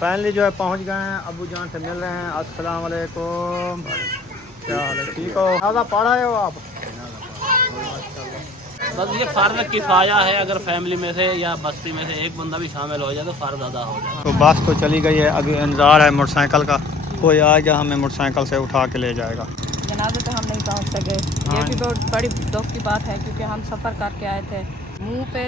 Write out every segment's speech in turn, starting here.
Finally जो है पहुंच गए हैं, अबू जान से मिल रहे हैं। अस्सलाम वालेकुम, क्या हाल है, ठीक हो? ज़्यादा पढ़ा है हो आप? बस ये फ़र्ज़ किफ़ाया है, अगर फैमिली में से या बस्ती में से एक बंदा भी शामिल हो जाए तो फ़र्ज़ अदा हो जाए। तो बस तो चली गई है, अभी इंतज़ार है मोटरसाइकिल का, कोई आएगा हमें मोटरसाइकिल से उठा के ले जाएगा। जनाजे पे हम नहीं पहुंच सके, ये भी बहुत बड़ी दुख की बात है क्योंकि हम सफ़र करके आए थे। मुंह पे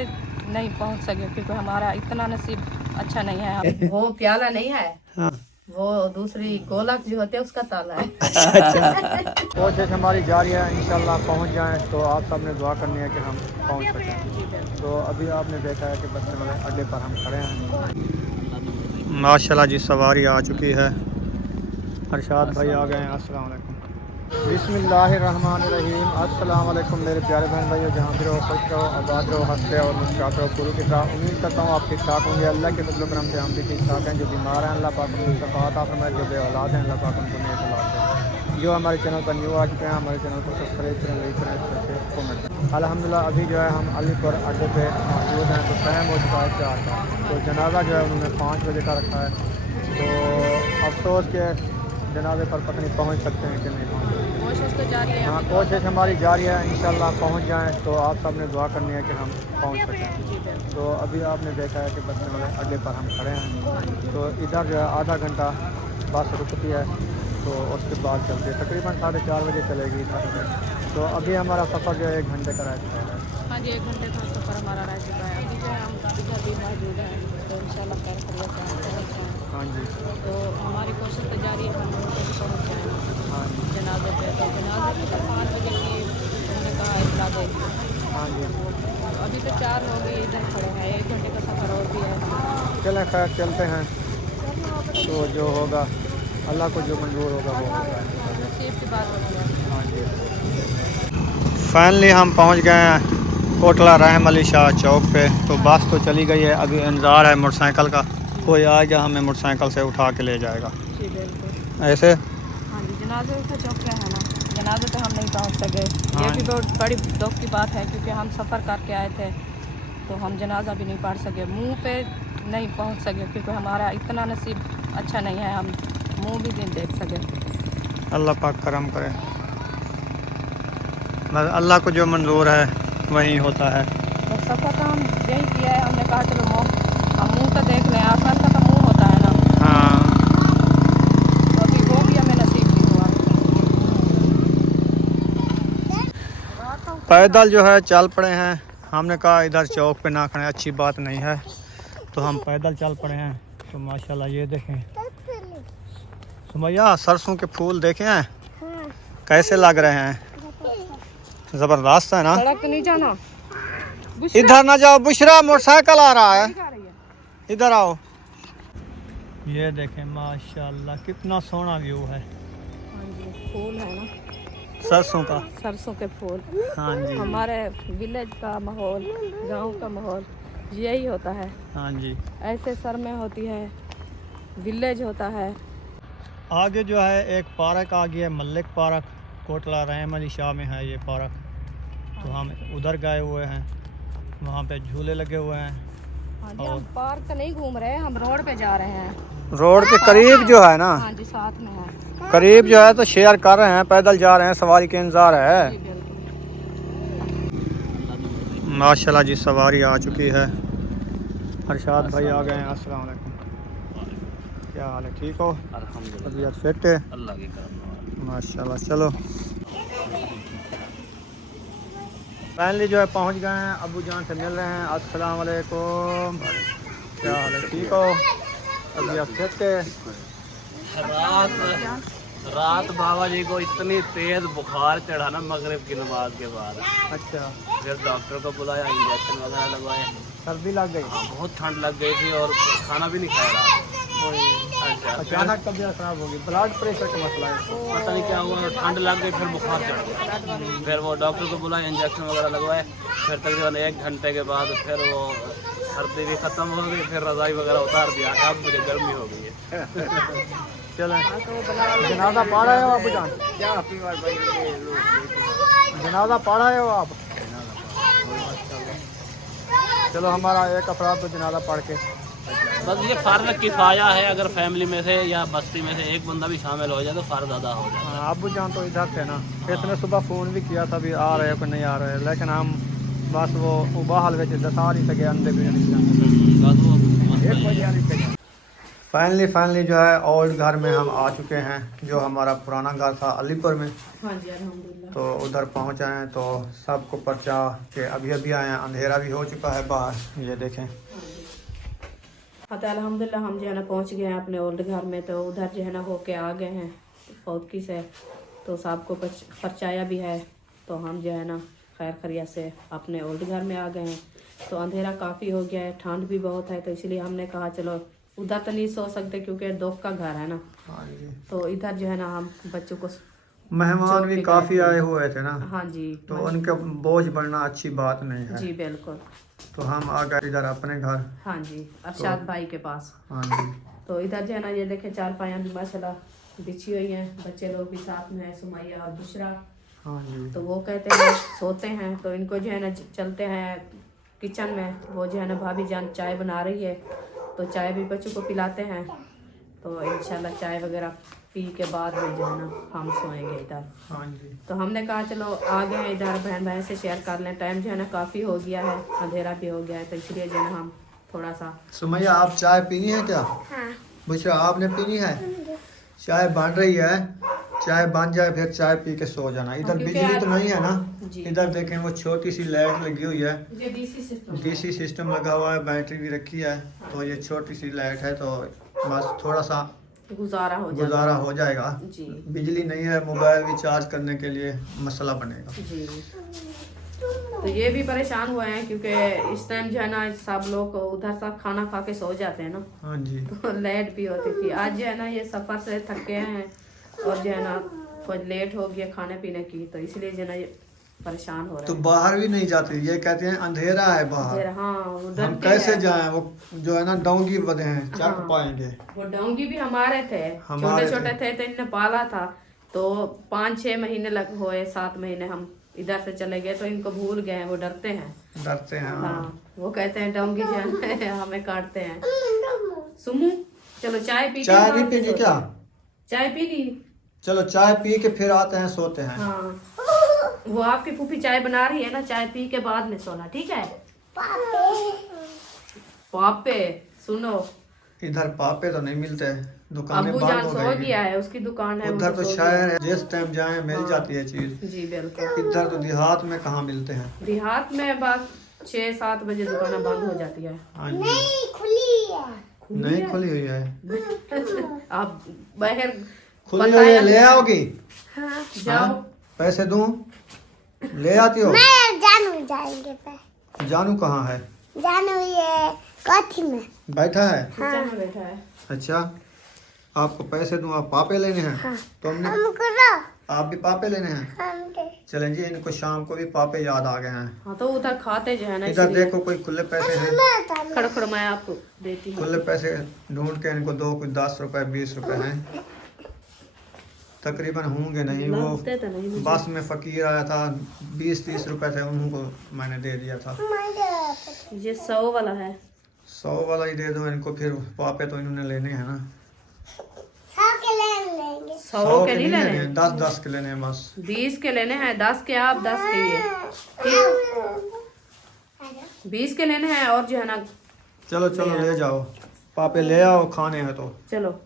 नहीं पहुंच सके क्योंकि हमारा इतना नसीब अच्छा नहीं है। वो प्याला नहीं है, हाँ। वो दूसरी गोलक जो होते हैं उसका ताला है। अच्छा, कोशिश हमारी जारी है, इंशाल्लाह पहुंच जाएं। तो आप सब ने दुआ करनी है कि हम पहुंच सकें। तो अभी आपने देखा है कि बच्चे वाले अड्डे पर हम खड़े हैं। माशाल्लाह जी, सवारी आ चुकी है, अरशाद भाई आ गए हैं। अस्सलाम वालेकुम, बिस्मिल्लाहिर्रहमानिर्रहीम। अस्सलाम वालेकुम मेरे प्यारे बहन भाइयों, जहाँ भी रहो खुश रहो, आबाद रहो, हंसते और मुस्कुराते रहो पूरी की तरह। उम्मीद करता हूँ आप ठीक ठाक होंगे। अल्लाह के फजल करम से हम भी ठीक ठाक हैं। जो बीमार हैं अल्लाह पाक उनको शफाअत फरमाए, जो बे औलाद हैं अल्लाह पाक उनको नेक औलाद दे। जो हमारे चैनल पर न्यू आ चुके हैं, हमारे चैनल को सब्सक्राइब करें, लाइक करें, अच्छे कमेंट करें। अल्हम्दुलिल्लाह अभी जो है हम अलीपुर अड्डे पे मौजूद हैं। तो टाइम हो चुका है 4 का। तो जनाजा जो है उन्होंने 5 बजे का रखा है। तो अफसोस के जनाजे पर पता नहीं पहुँच सकते हैं कि नहीं पहुँच सकते। कोशिश तो जारी है। हाँ, कोशिश हमारी जारी है, इंशाल्लाह पहुँच जाएँ। तो आप सब ने दुआ करनी है कि हम पहुँच सकें। तो अभी आपने देखा है कि बच्चे वाले अड्डे पर हम खड़े हैं। तो इधर जो है आधा घंटा बस रुकती है, तो उसके बाद चलती है, तकरीबन 4:30 बजे चलेगी इधर। तो अभी हमारा सफ़र जो है 1 घंटे का रह चुका है। हाँ जी, 1 घंटे का सफ़र हमारा रह चुका है। अभी जो है हम इधर भी मौजूद हैं, तो इंशाल्लाह खैर खैरियत से हम पहुँच जाएँ। हाँ जी, तो हमारी कोशिश तो जारी है, हम वहाँ पे भी पहुँच जाएँ हाँ जी, जनाजे पे। तो जनाजे पे तो 5 बजे की उन्होंने कहा इतला देगी। हाँ जी। अभी तो 4 हो गई, इधर खड़े हैं, 1 घंटे का सफ़र और भी है। चलें खैर चलते हैं, तो जो होगा अल्लाह को जो मंजूर होगा वो होगा। नसीब की बात होती है। हाँ जी। फाइनली हम पहुंच गए हैं कोटला रहम अली शाह चौक पे। तो बस तो चली गई है, अभी इंतज़ार है मोटरसाइकिल का, कोई आएगा हमें मोटरसाइकिल से उठा के ले जाएगा। जी बिल्कुल। ऐसे हाँ जी, जनाजे से चौक पे है ना, जनाजे पे हम नहीं पहुंच सके, ये हाँ भी बहुत बड़ी दुख की बात है क्योंकि हम सफ़र करके आए थे। तो हम जनाजा भी नहीं पढ़ सके, मुंह पे नहीं पहुंच सके क्योंकि हमारा इतना नसीब अच्छा नहीं है, हम मुंह भी नहीं देख सके। अल्लाह पाक करम करे, बस अल्लाह को जो मंजूर है वही होता है। तो सफ़र तो हम यही किया है, हमने कहा चलो हम मुँह तो देख लें, आखिर का तो मुँह होता है ना। हाँ, तो अभी वो भी हमें नसीब नहीं हुआ। पैदल जो है चल पड़े हैं। हमने कहा इधर चौक पे ना खड़े, अच्छी बात नहीं है, तो हम पैदल चल पड़े हैं। तो माशाल्लाह ये देखें सुमैया, सरसों के फूल देखे हैं कैसे लग रहे हैं, ज़बरदस्त है ना। सड़क तो नहीं जाना, इधर ना जाओ बुशरा, मोटरसाइकिल आ रहा है, जा रही है। इधर आओ। ये देखें माशाल्लाह कितना सोना व्यू है, हाँ जी, फूल है ना, सरसों का। सरसों के फूल। हाँ जी, हमारे विलेज का माहौल, गांव का माहौल यही होता है। हाँ जी। ऐसे सर में होती है, विलेज होता है। आगे जो है एक पार्क आ गया है, मलिक पार्क, कोटला रहम अली शाह में है ये पार्क। तो हम उधर गए हुए हैं, वहाँ पे झूले लगे हुए हैं। हाँ जी, हम पार्क तो नहीं घूम रहे, हम रोड पे जा रहे हैं। रोड के करीब जो है ना, हाँ जी, साथ में है। करीब जो है तो शेयर कर रहे हैं, पैदल जा रहे हैं, सवारी के इंतज़ार है। जी बिल्कुल। माशाल्लाह जी, सवारी आ चुकी है, अरशाद भाई आ गए हैं। अस्सलाम वालेकुम, क्या हाल है, ठीक हो? अल्हम्दुलिल्लाह, तबीयत फिट है? अल्लाह के करम। माशाल्लाह। चलो फाइनली जो है पहुंच गए हैं, अबू जान से मिल रहे हैं। अस्सलाम वालेकुम, क्या हाल है, ठीक हो? तबीयत फिट है? रात रात बाबा जी को इतनी तेज बुखार चढ़ा ना मगरिब की नमाज के बाद। अच्छा, फिर डॉक्टर को बुलाया, इंजेक्शन वगैरह लगवाए। सर्दी लग गई? बहुत ठंड लग गई थी और खाना भी नहीं खाया रात। अच्छा, अचानक तबीयत खराब होगी, ब्लड प्रेशर का मसला है। पता नहीं क्या हुआ, ठंड लग गई, फिर बुखार चढ़ गया। फिर वो डॉक्टर को बुलाया, इंजेक्शन वगैरह लगवाए। फिर तकरीबन 1 घंटे के बाद फिर वो सर्दी भी ख़त्म हो गई, फिर रज़ाई वगैरह उतार दिया। अब मुझे गर्मी हो गई है। चलें, जनाजा पढ़ा है आप जान? जनाजा पढ़ा है आप? चलो हमारा एक अफराद तो जनाजा पढ़ के बस ये फ़र्ज किफ़ाया है, अगर फैमिली में से या बस्ती में से एक बंदा भी शामिल हो जाए तो फ़र्ज अदा हो जाए। हाँ, अबू जान तो इधर थे ना, इसने सुबह फ़ोन भी किया था भी आ रहे हो कि नहीं आ रहे, लेकिन हम बस वो उबाहल में दसा नहीं सके, अंदर भी नहीं जाने बस वो मसला ही है। फाइनली जो है ओल्ड घर में हम आ चुके हैं, जो हमारा पुराना घर था अलीपुर में। हाँ जी अल्हम्दुलिल्लाह। तो उधर पहुंच आए हैं, तो सबको पर्चा के अभी आए हैं, अंधेरा भी हो चुका है बाहर, ये देखें। हाँ तो अल्हम्दुलिल्लाह हम जो है ना पहुँच गए हैं अपने ओल्ड घर में। तो उधर जो है ना होके आ गए हैं फौतकी से, तो सबको परचाया भी है। तो हम जो है ना खैर खैरियत से अपने ओल्ड घर में आ गए हैं। तो अंधेरा काफ़ी हो गया है, ठंड भी बहुत है, तो इसलिए हमने कहा चलो उधर तो नहीं सो सकते क्योंकि दोख का घर है ना। हाँ जी, तो इधर जो है ना हम बच्चों को मेहमान भी काफ़ी आए हुए थे ना, हाँ जी तो उनका बोझ बढ़ना अच्छी बात नहीं है। जी बिल्कुल। तो हम आ गए इधर अपने घर। हाँ जी अरशाद भाई के पास। हाँ जी, तो इधर जो है ना ये देखे चारपाइयाँ भी माशाल्लाह बिछी हुई हैं, बच्चे लोग भी साथ में है, सुमैया और बुशरा। हाँ जी, तो वो कहते हैं सोते हैं, तो इनको जो है ना चलते हैं किचन में। वो जो है ना भाभी जान चाय बना रही है, तो चाय भी बच्चों को पिलाते हैं। तो इंशाल्लाह चाय वगैरह पी के बाद में जो है ना हम सोएंगे इधर। हाँ जी। तो हमने कहा चलो आ गए हैं इधर, बहन भाई से शेयर कर लें। टाइम जो है ना काफ़ी हो गया है, अंधेरा भी हो गया है, तो इसलिए जो है ना हम थोड़ा सा। सुमैया आप चाय पीनी है क्या? हाँ। बुशरा आपने पीनी है? चाय बन रही है, चाय बन जाए फिर चाय पी के सो जाना। इधर क्योंकि बिजली तो आज- नहीं है ना, जी। इधर देखें वो छोटी सी लाइट लगी हुई है, ये डीसी सिस्टम डीसी सिस्टम लगा हुआ है, बैटरी भी रखी है। तो ये छोटी सी लाइट है, तो बस थोड़ा सा गुजारा हो जाता गुजारा हो जाएगा। जी बिजली नहीं है, मोबाइल भी चार्ज करने के लिए मसला बनेगा। जी। तो ये भी परेशान हुए हैं क्योंकि इस टाइम जो है ना सब लोग उधर सब खाना खा के सो जाते हैं ना, हाँ जी, तो लेट भी होती थी। आज जो है ना ये सफ़र से थके हैं और जो है ना कुछ लेट हो गया खाने पीने की, तो इसलिए जो है ना ये परेशान हो रहे तो हैं। बाहर भी नहीं जाते, ये कहते हैं अंधेरा है फिर बाहर, हाँ वो हम डरते कैसे हैं। जाएं? वो जो है ना डोंगी बदे हैं, चक हाँ। पाएंगे। वो डोंगी भी हमारे थे, हमारे छोटे छोटे थे, तो इनने पाला था। तो 5-6 महीने लग हुए, 7 महीने हम इधर से चले गए, तो इनको भूल गए हैं, वो डरते हैं। डरते हैं। हाँ वो कहते हैं डोंगी जो है हमें काटते हैं। सुमू चलो चाय पी चाय भी पीनी क्या? चाय पी ली। चलो चाय पी के फिर आते हैं, सोते हैं। हाँ वो आपकी फूफी चाय बना रही है ना, चाय पी के बाद में सोना, ठीक है? पापे सुनो, इधर पापे तो नहीं मिलते, दुकानें अब्बू बंद जान हो सो गई गया है, उसकी दुकान है। उधर वो तो सो शहर है, जिस टाइम जाए मिल हाँ। जाती है चीज। गया। जी बिल्कुल। इधर तो देहात में कहाँ मिलते हैं। देहात में बस 6-7 बजे दुकानें बंद हो जाती है। हाँ जी, नहीं खुली है। नहीं खुली हुई है। आप बाहर खुली हुई है, ले आओगी? हाँ। जाओ। हाँ? पैसे दूं? ले आती हो? मैं जानू जाएंगे पे। जानू कहाँ है? जानू ये कथी में बैठा है। किचन में बैठा है। अच्छा, आपको पैसे दूं, आप पापे लेने हैं? हाँ। तो हमने हमको रो आप भी पापे लेने हैं? हम दे। चलें जी, इनको शाम को भी पापे याद आ गए हैं। हाँ तो उधर खाते जो है ना, इधर इसलिए देखो कोई खुले पैसे हैं, मैं जानू। खड़ मैं आपको देती हूँ। खुले पैसे ढूंढ के इनको दो, कुछ 10 रुपए 20 रुपए हैं तकरीबन, होंगे नहीं। वो लगते तो नहीं मुझे। बस में फकीर आया था, 20-30 रुपए थे, उनको मैंने दे दिया था। ये 100 वाला है। 100 वाला ही दे दो इनको, फिर पापे तो इन्होंने लेने हैं ना। 100 के ले लेंगे। 100 के नहीं लेने हैं, हैं, 10-10 के लेने हैं बस। 20 के लेने हैं। 10 के आप, 10 के ये, ठीक? 20 के लेने हैं और जो है ना। चलो चलो ले जाओ, पापे ले आओ, खाने हैं तो। चलो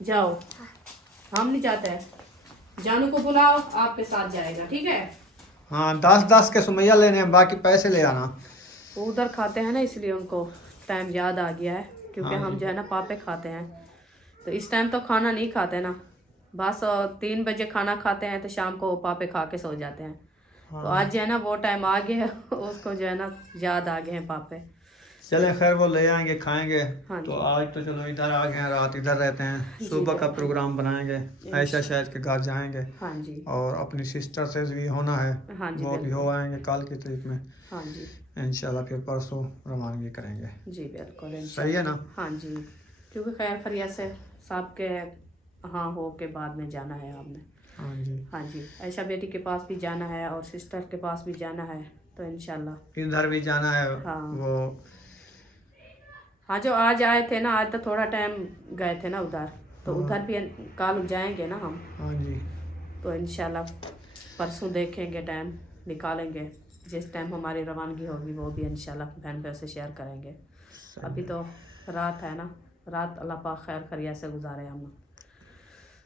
जाओ, हम नहीं जाते हैं। जानू को बुलाओ, आपके साथ जाएगा, ठीक है? हाँ, 10-10 के सुमैया लेने हैं, बाकी पैसे ले आना। वो उधर खाते हैं ना, इसलिए उनको टाइम याद आ गया है, क्योंकि हाँ हम जी। जो है ना पापे खाते हैं। तो इस टाइम तो खाना नहीं खाते ना, बस 3 बजे खाना खाते हैं, तो शाम को पापे खा के सो जाते हैं। हाँ। तो आज जो है ना वो टाइम आ गया है, उसको जो है ना याद आ गए हैं पापे। चले खैर, वो ले आएंगे, खाएंगे। हाँ तो जी। आज तो चलो इधर आ गए हैं, रात इधर रहते हैं, सुबह का प्रोग्राम बनाएंगे, ऐशा शायद के घर जाएंगे, हाँ जी और अपनी सिस्टर से भी होना है, हाँ जी वो भी बिल्कुल। हो आएंगे कल की तारीख में हाँ जी इंशाल्लाह, फिर परसों रवानगी करेंगे। जी बिल्कुल सही है ना? हाँ जी, क्योंकि खैर खैरियत से सबके हाँ हो के बाद में जाना है आपने। हाँ जी, हाँ जी, ऐशा बेटी के पास भी जाना है और सिस्टर के पास भी जाना है, तो इंशाल्लाह। इधर भी जाना है। हाँ। वो हाँ जो आज आए थे ना, आज तो थोड़ा टाइम गए थे ना उधर, तो उधर भी कल जाएंगे ना हम। हाँ जी। तो इंशाल्लाह परसों देखेंगे, टाइम निकालेंगे, जिस टाइम हमारी रवानगी होगी वो भी इंशाल्लाह बहन भाई से शेयर करेंगे। अभी तो रात है ना, रात अल्लाह पाक खैर खैरियत से गुजारे हम।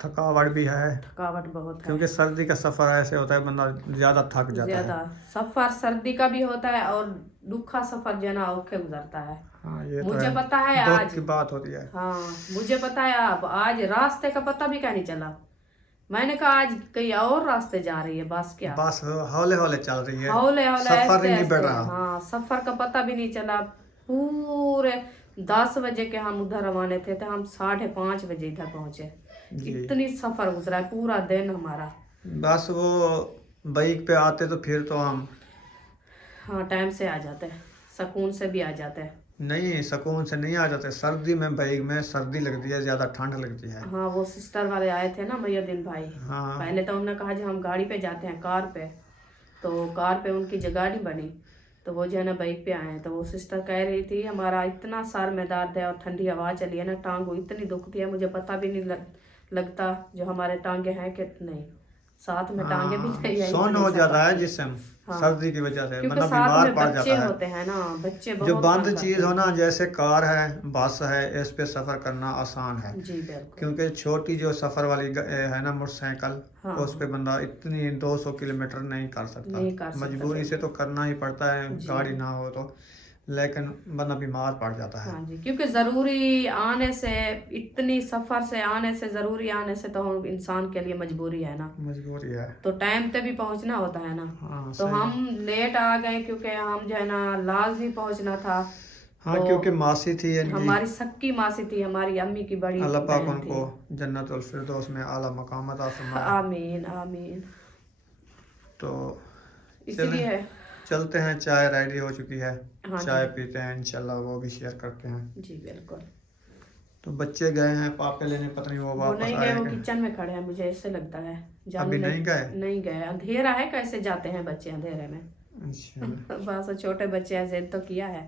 थकावट भी है थकावट बहुत है, क्योंकि सर्दी का सफ़र ऐसे होता है बंदा ज़्यादा थक जाता ज्यादा सफर सर्दी का भी होता है और दुखा सफर जो है ना औखे गुजरता है। है। हाँ ये तो मुझे है। पता है दुख आज, की बात होती है। हाँ मुझे पता है अब आज रास्ते का पता भी क्या नहीं चला। मैंने कहा आज कहीं और रास्ते जा रही है बस, क्या बस हौले हौले चल रही है, हौले हौले सफर ही ऐसे नहीं बढ़ ऐसे। रहा। हाँ सफर का पता भी नहीं चला। पूरे 10 बजे के हम उधर रवाने थे, तो हम 5:30 बजे इधर पहुंचे। इतनी सफर गुजरा है, पूरा दिन हमारा। बस वो बाइक पे आते तो फिर तो हम हाँ टाइम से आ जाते हैं, सुकून से भी आ जाते हैं। नहीं, सुकून से नहीं आ जाते। सर्दी में बाइक में सर्दी लगती है, ज़्यादा ठंड लगती है। हाँ वो सिस्टर वाले आए थे ना मय्यदीन भाई, हाँ पहले तो उन्होंने कहा जो हम गाड़ी पे जाते हैं, कार पे, तो कार पे उनकी जगह नहीं बनी, तो वो जो है ना बाइक पे आए हैं। तो वो सिस्टर कह रही थी हमारा इतना सर में दर्द है और ठंडी हवा चली है ना, टांग इतनी दुखती है, मुझे पता भी नहीं लगता जो हमारे टांगे हैं कि नहीं, साथ में टांगे भी नहीं है। सोन हो जाता है जिसम, हाँ। सर्दी की वजह से क्योंकि मतलब साथ बीमार में पड़ बच्चे जाता है। होते हैं ना, बच्चे जो बहुत बंद तंग चीज करते हो ना, जैसे कार है, बस है, इस पे सफर करना आसान है। हैं। जी बिल्कुल। क्योंकि छोटी जो सफर वाली है ना मोटरसाइकिल, हाँ। उस पे बंदा इतनी 200 किलोमीटर नहीं कर सकता। नहीं कर सकता, मजबूरी से तो करना ही पड़ता है, जी। गाड़ी ना हो तो, लेकिन बंदा बीमार पड़ जाता है। हाँ जी, क्योंकि ज़रूरी आने से, इतनी सफ़र से आने से, ज़रूरी आने से तो हम इंसान के लिए मजबूरी है ना, मजबूरी है। तो टाइम पे भी पहुंचना होता है ना। हाँ तो सही। हम लेट आ गए क्योंकि हम जो है ना लाजमी पहुंचना था। हाँ तो क्योंकि मासी थी इनकी, हमारी सक्की मासी थी, हमारी अम्मी की बड़ी अल्लाह पाक बहन थी। उनको जन्नतुल फिरदौस में आला मकाम अता फरमाए। आमीन आमीन। तो इसलिए चलते हैं, चाय रेडी हो चुकी है, हाँ जी। चाय पीते हैं इंशाल्लाह, वो भी शेयर करते हैं। जी बिल्कुल। तो बच्चे गए हैं पापे लेने, पता नहीं वो वो वापस नहीं गए, वो आएंगे। किचन में खड़े हैं, मुझे ऐसे लगता है। जानू अभी नहीं गए? नहीं गए, अंधेरा है, कैसे जाते हैं बच्चे अंधेरे में। अच्छा। बस छोटे बच्चे हैं, जिद तो किया है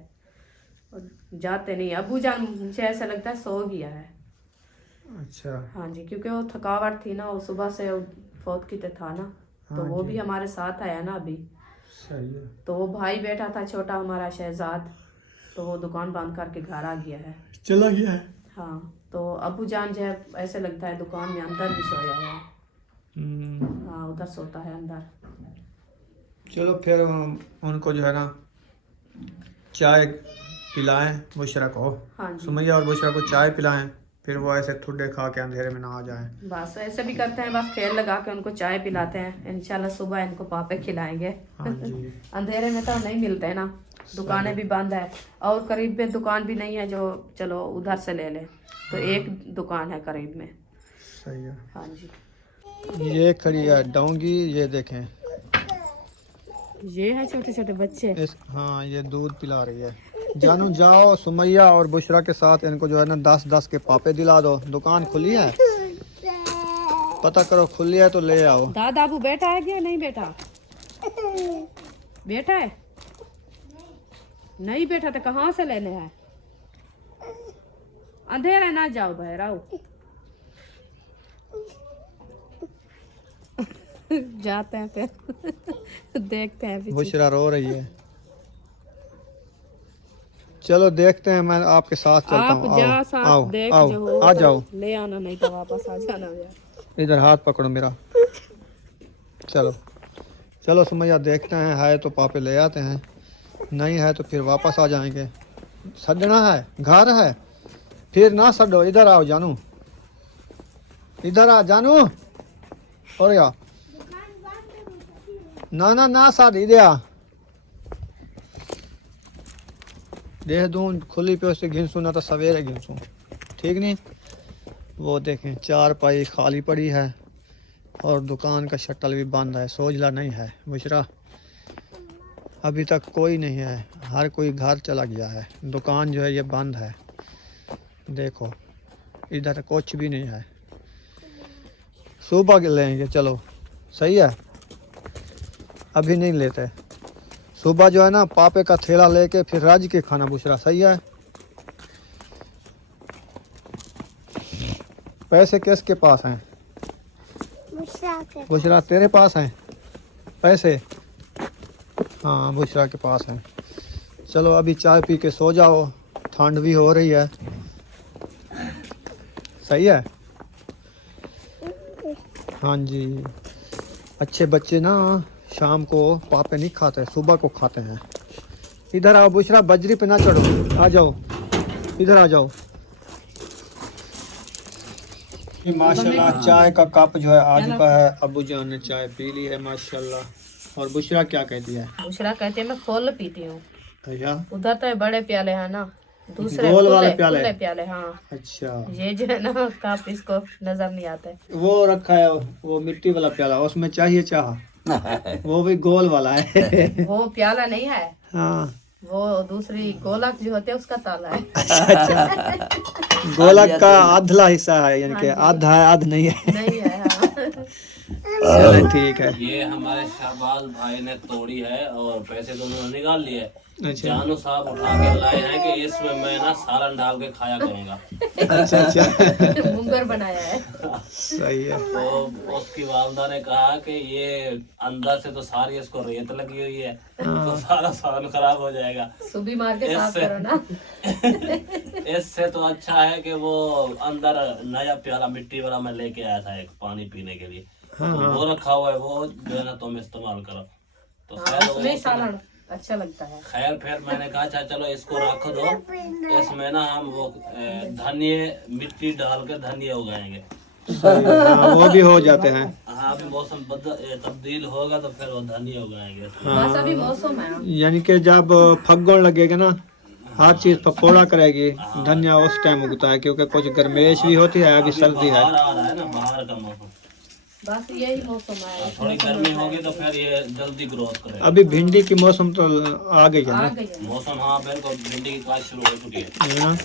और जाते नहीं। अबू जान मुझे ऐसा लगता है सो गया है। अच्छा। हाँ जी, क्योंकि वो थकावट थी ना, वो सुबह से फौत की था ना, तो हाँ वो जी। भी हमारे साथ आया ना अभी। सही है। तो वो भाई बैठा था छोटा हमारा शहजाद, तो वो दुकान बंद करके घर आ गया है। चला गया है। हाँ तो अबू जान जो है ऐसे लगता है दुकान में अंदर भी सोया है। हाँ उधर सोता है अंदर। चलो फिर हम उनको जो है ना चाय पिलाएं, बुशरा को, हाँ जी, सुमैया और बुशरा को चाय पिलाएं, फिर वो ऐसे ठुड्डे खा के अंधेरे में ना आ जाएं। बस ऐसे भी करते हैं, बस खेल लगा के उनको चाय पिलाते हैं। इंशाल्लाह सुबह इनको पापे खिलाएंगे। हाँ जी। अंधेरे में तो नहीं मिलते ना, दुकानें भी बंद है और करीब में दुकान भी नहीं है जो चलो उधर से ले ले, तो एक दुकान है करीब में। सही है। हाँ जी, ये खड़ी है डोंगी, ये देखें, ये है छोटे छोटे बच्चे। हाँ ये दूध पिला रही है। जानू जाओ सुमैया और बुशरा के साथ इनको जो है ना 10-10 के पापे दिला दो। दुकान खुली है, पता करो खुली है तो ले आओ। दादा अबू बैठा है क्या? नहीं बैठा, बैठा है नहीं बैठा तो कहाँ से लेने हैं? अंधेरा ना जाओ बहराओ। जाते हैं फिर देखते हैं पीछे। बुशरा रो रही है। चलो देखते हैं, मैं आपके साथ चलता आप हूँ। जा आओ साथ आओ देख आओ, जो आ जाओ, ले आना, नहीं तो वापस आ जाना यार। इधर हाथ पकड़ो मेरा। चलो चलो सुमैया, देखते हैं, है तो पापे ले आते हैं, नहीं है तो फिर वापस आ जाएंगे। सडना है, घर है, फिर ना सडो। इधर आओ जानू, इधर आ जानू। और या ना ना ना साथ इधर आ, देख दूँ खुली पे उससे घिनसू, ना तो सवेरे घिनसू, ठीक नहीं। वो देखें चारपाई खाली पड़ी है और दुकान का शटल भी बंद है, सोजला नहीं है। बुशरा अभी तक कोई नहीं है, हर कोई घर चला गया है, दुकान जो है ये बंद है। देखो इधर कुछ भी नहीं है, सुबह लेंगे। चलो सही है, अभी नहीं लेते, सुबह जो है ना पापे का थैला लेके फिर रज के खाना। बुशरा सही है, पैसे किसके पास हैं? बुशरा के बुशरा तेरे पास हैं पैसे? हाँ बुशरा के पास हैं। चलो अभी चाय पी के सो जाओ, ठंड भी हो रही है। सही है। हाँ जी, अच्छे बच्चे ना शाम को पापे नहीं खाते, सुबह को खाते हैं। इधर आओ बुशरा, बजरी पे ना चढ़ो, आ जाओ इधर आ जाओ। माशाल्लाह चाय का कप जो है आ चुका है, अबू जान ने चाय पी ली है माशाल्लाह। और बुशरा क्या कहती है? बुशरा कहती है मैं फुल पीती हूँ। अच्छा, उधर तो बड़े प्याले हैं ना, दूसरे गोल वाले खुले- प्याले? खुले प्याले। हाँ, अच्छा, ये जो है ना कप इसको नजर नहीं आते। वो रखा है वो मिट्टी वाला प्याला, उसमें चाहिए चाह, वो भी गोल वाला है। वो प्याला नहीं है, हाँ वो दूसरी गोलक जो होते है उसका ताला है। अच्छा, गोलक का आधला हिस्सा है, यानी कि आधा है आध नहीं है। नहीं है। हाँ। चलो ठीक है। ये हमारे शहबाज भाई ने तोड़ी है और पैसे तो उन्होंने निकाल लिए। अच्छा जानू साहब उठा के लाए हैं कि इसमें मैं ना सालन डाल के खाया करूंगा। अच्छा अच्छा, मुंगर बनाया है। सही है। तो उसकी वालदा ने कहा कि ये अंदर से तो सारी इसको रेत लगी हुई है, तो सारा सालन खराब हो जाएगा। सुबी मार के साफ इससे- करो ना। इससे तो अच्छा है कि वो अंदर नया प्याला मिट्टी वाला मैं लेके आया था एक पानी पीने के लिए, तो वो रखा हुआ है, वो जो है ना तुम इस्तेमाल करो। तो खैर उसमें सालन अच्छा लगता है। खैर फिर मैंने कहा अच्छा चलो इसको रख दो, इसमें ना हम वो धनिये मिट्टी डाल के धनिये उगाएंगे। सही है, हाँ, वो भी हो जाते हैं। हाँ अभी मौसम तब्दील होगा तो फिर वो धनिये उगाएंगे। बस अभी मौसम है। यानी कि जब फग्गन लगेगा ना, हर चीज पकौड़ा करेगी, धनिया उस टाइम उगता है, क्योंकि कुछ गर्मेश भी होती है, अभी सर्दी है। बाहर आ रहा है ना, बाहर का मौसम, बस यही मौसम है। थोड़ी गर्मी होगी तो फिर ये जल्दी ग्रोथ करेगा। अभी भिंडी की मौसम तो आ गई है आ ना, गई है। मौसम हाँ बिल्कुल भिंडी की काश शुरू हो चुकी है। है ना?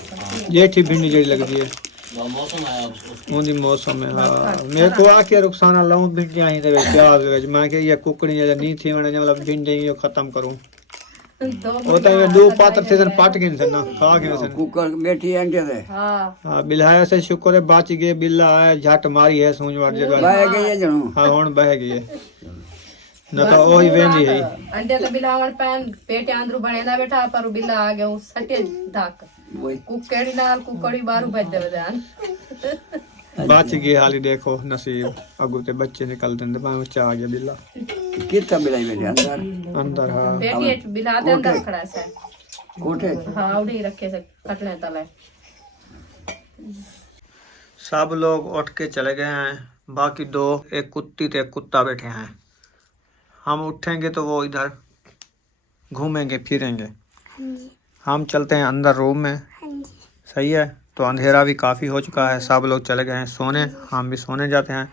ये ठीक भिंडी जड़ी लगती है, तो मौसम है उसकी। उन्हीं मौसम में। हाँ मेरे को आके रुखसाना लाऊं भिंडियां ही दे प्याज वेज, मैं कि ये कुकड़ी जे नहीं थी मैंने मतलब भिंडी यो खत्म करूं। वो तो ये दो पात्र थे पट गए थे ना, खा गए थे। कुकर बैठी अंडे दे हाँ, हाँ बिल्हाया से शुक्र है बच गए, बिल्ला आया झट मारी है सूंझ वार जगह। बह गई जनू हाँ हुण बह गई है, न तो वही वेंदी है। अंडे तो बिलावण पैन पेटे आंदरू बने ना बैठा पर बिला आ गया सटे धाक वही कुकड़ी नाल कुकड़ी बारू बज देवे ध्यान। बच गई हाली, देखो नसीब अगू ते बच्चे निकल देंगे, भाई बच्चा आ गया बिल्ला कितना बिलाई बैठे अंदर अंदर। हाँ बेटी बिला दे अंदर खड़ा से। कोठे हाँ उड़ी रखे से कटने तले। सब लोग उठ के चले गए हैं, बाकी दो, एक कुत्ती ते एक कुत्ता बैठे हैं। हम उठेंगे तो वो इधर घूमेंगे फिरेंगे। हम चलते हैं अंदर रूम में। सही है, तो अंधेरा भी काफ़ी हो चुका है, सब लोग चले गए हैं सोने, हम भी सोने जाते हैं।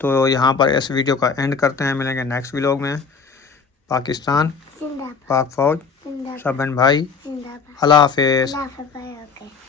तो यहाँ पर इस वीडियो का एंड करते हैं, मिलेंगे नेक्स्ट व्लॉग में। पाकिस्तान, जिंदाबाद पाक फौज, जिंदाबाद सब बहन भाई, जिंदाबाद। अल्लाह हाफिज़। अल्लाह हाफ़िज़। ओके।